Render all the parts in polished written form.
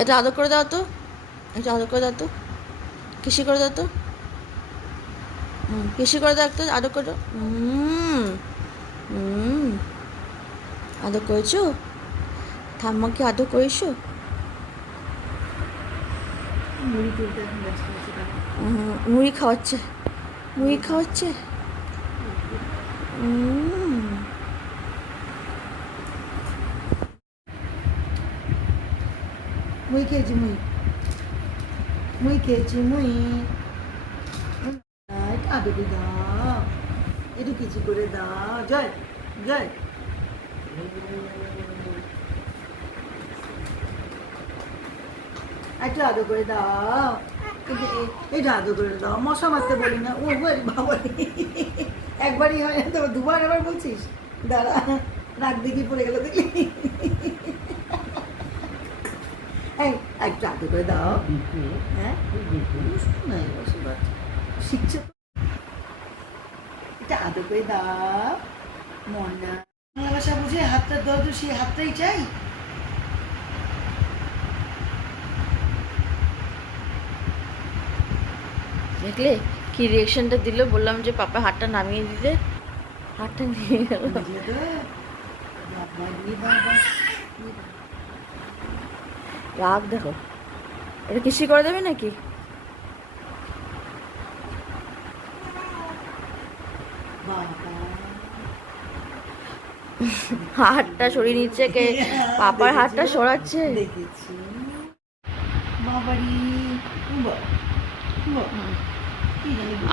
এটা আদর করে দাও তো, এটা আদর করে দাও তো, কিসি করে দাও তো, কিসি করে দাও, একটু আদর করে দাও। আদর করেছো? ঠাম্মাকে আদর করেছো? মুড়ি খাওয়াচ্ছে, মুড়ি খাওয়াচ্ছে। মুই খেয়েছি, মুই খেয়েছি, আদর দাও, একটু কিছু করে দাও। জয় জয়, একটু আদর করে দাও, এটা আদর করে দাও। মশা মারতে বলি না, ও বাবা, একবারই হয় তো, দুবার এবার বলছিস? দাঁড়া, রাগ দেখি পড়ে গেল দেখলি। একটু আদর করে দাও। হ্যাঁ, শিখছো তো, এটা আদর করে দাও। মন না বাংলা ভাষা বুঝে হাতটা দাও তো, সেই হাতটাই চাই। দেখলে কি রিয়েকশনটা দিল? বললাম যে পাপা হাতটা নামিয়ে দিতে, হাতটা নিয়ে গেল। রাগ দেখো, এটা কিসি করে দেবে নাকি? হাতটা সরিয়ে নিচ্ছে কে? পাপার হাতটা সরাচ্ছে। দেখেছি বাবারি,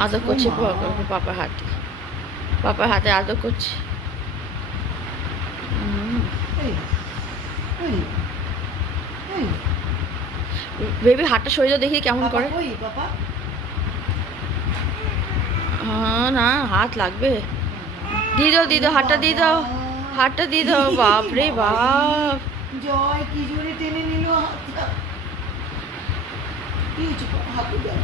আদর করছে পাপার হাতে, পাপার হাতে আদর করছে। বেবি হাতটা সরিয়ে দাও দেখি কেমন করে। হ্যাঁ, না হাত লাগবে। দিয়ে দাও, দিয়ে দাও, হাতটা দিয়ে দাও, হাতটা দিয়ে দাও। বাপ রে বাপ, জয় কি জোরে টেনে নিল হাতটা। কি হয়েছে? হাতে দেখ,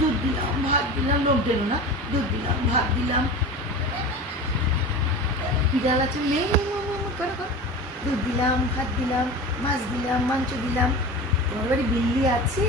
দুধ দিলাম, ভাত দিলাম, লোক দিল না, দুধ দিলাম, ভাত দিলাম, কি ডাল আছে নেই, দুধ দিলাম, ভাত দিলাম, মাছ দিলাম, মাংস দিলাম। তোমার বাড়ি বিল্লি আছে?